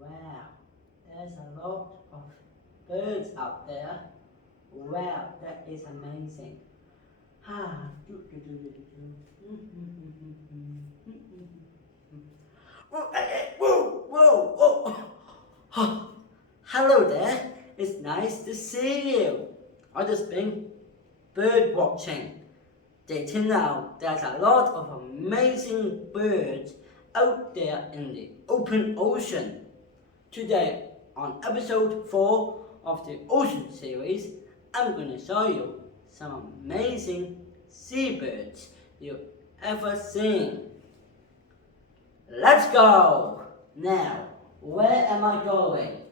Wow, there's a lot of birds out there. Wow, that is amazing. Ah, whoa, whoa, whoa. Hello there, it's nice to see you. I just been bird watching. Did you know there's a lot of amazing birds out there in the open ocean? Today, on episode 4 of the Ocean series, I'm going to show you some amazing seabirds you've ever seen. Let's go! Now, where am I going?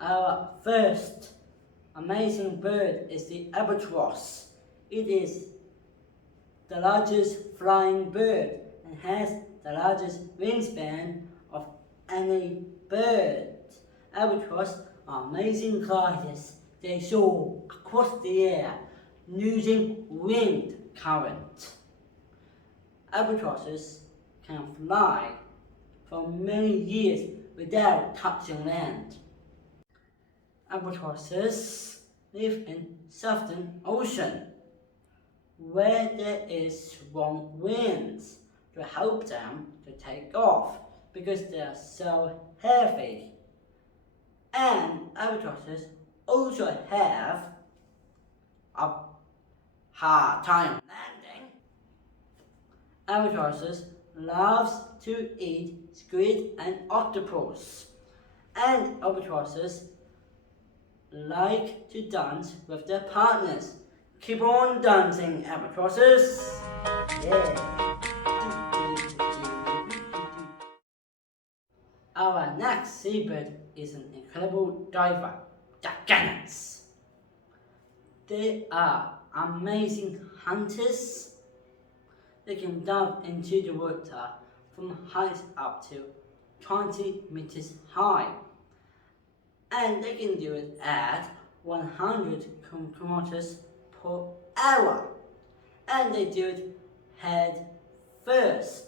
Our first amazing bird is the albatross. It is the largest flying bird and has the largest wingspan of any bird. Albatross are amazing gliders. They soar across the air using wind current. Albatrosses can fly for many years without touching land. Albatrosses live in Southern Ocean, where there is strong winds to help them to take off because they are so heavy. And albatrosses also have a hard time landing. Albatrosses loves to eat squid and octopus, and albatrosses like to dance with their partners. Keep on dancing, albatrosses! Yeah! Our next seabird is an incredible diver, the gannets. They are amazing hunters. They can dive into the water from heights up to 20 meters high. And they can do it at 100 kilometers per hour. And they do it head first.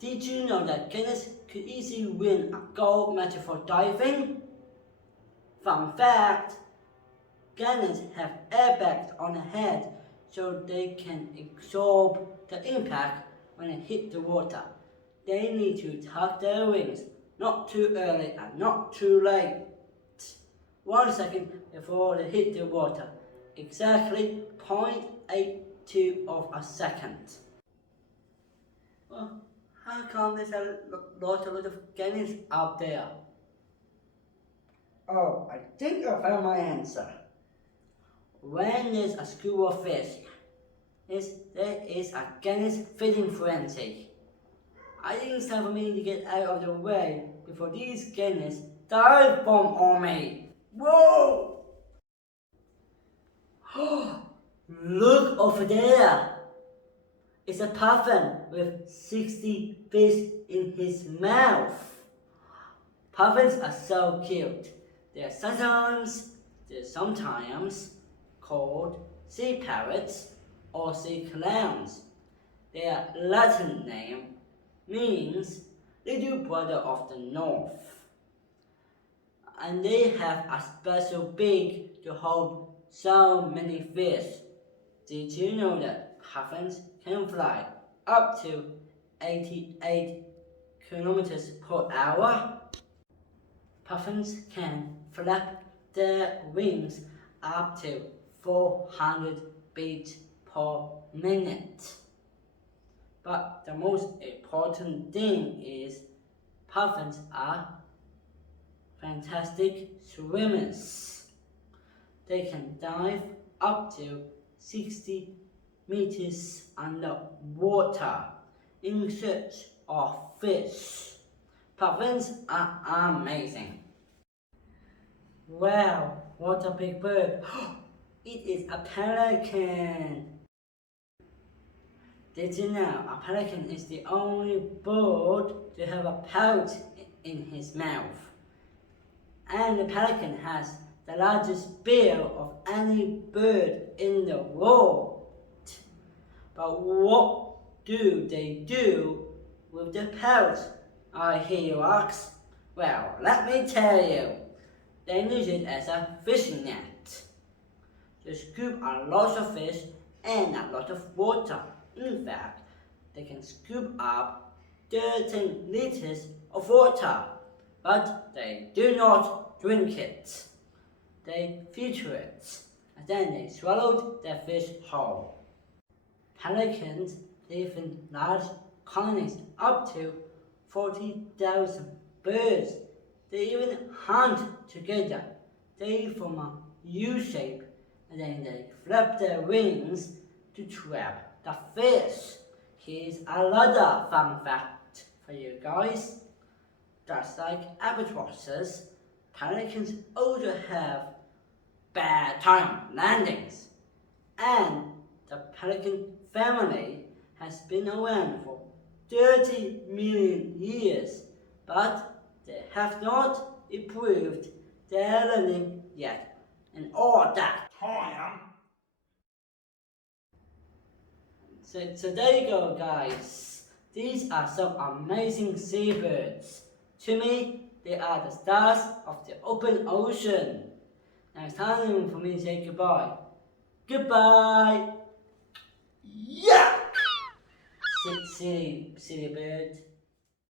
Did you know that gannets could easily win a gold medal for diving? Fun fact, gannets have airbags on their head so they can absorb the impact when they hit the water. They need to tuck their wings, not too early and not too late. 1 second before they hit the water, exactly 0.82 of a second. Well, how come there's a lot of gannets out there? Oh, I think I found my answer. When there's a school of fish, there is a gannet feeding frenzy. I think it's time for me to get out of the way before these gannets dive bomb on me. Whoa! Look over there! It's a puffin with 60 fish in his mouth. Puffins are so cute. They're sometimes called sea parrots or sea clowns. Their Latin name means little brother of the north. And they have a special beak to hold so many fish. Did you know that puffins can fly up to 88 kilometers per hour? Puffins can flap their wings up to 400 beats per minute. But the most important thing is puffins are fantastic swimmers. They can dive up to 60 meters underwater in search of fish. Puffins are amazing. Wow, what a big bird! It is a pelican. Did you know a pelican is the only bird to have a pouch in his mouth? And the pelican has the largest bill of any bird in the world. But what do they do with the pouch? I hear you ask. Well, let me tell you. They use it as a fishing net to scoop a lot of fish and a lot of water. In fact, they can scoop up 13 liters of water, but they do not drink it. They filter it, and then they swallow their fish whole. Pelicans live in large colonies up to 40,000 birds. They even hunt together. They form a U shape, and then they flap their wings to trap the fish. Here's another fun fact for you guys. Just like albatrosses, pelicans also have bad time landings. And the pelican family has been around for 30 million years, but they have not improved their landing yet. And all that time. So there you go, guys. These are some amazing seabirds. To me, they are the stars of the open ocean. Now it's time for me to say goodbye. Goodbye! Yeah! Silly bird.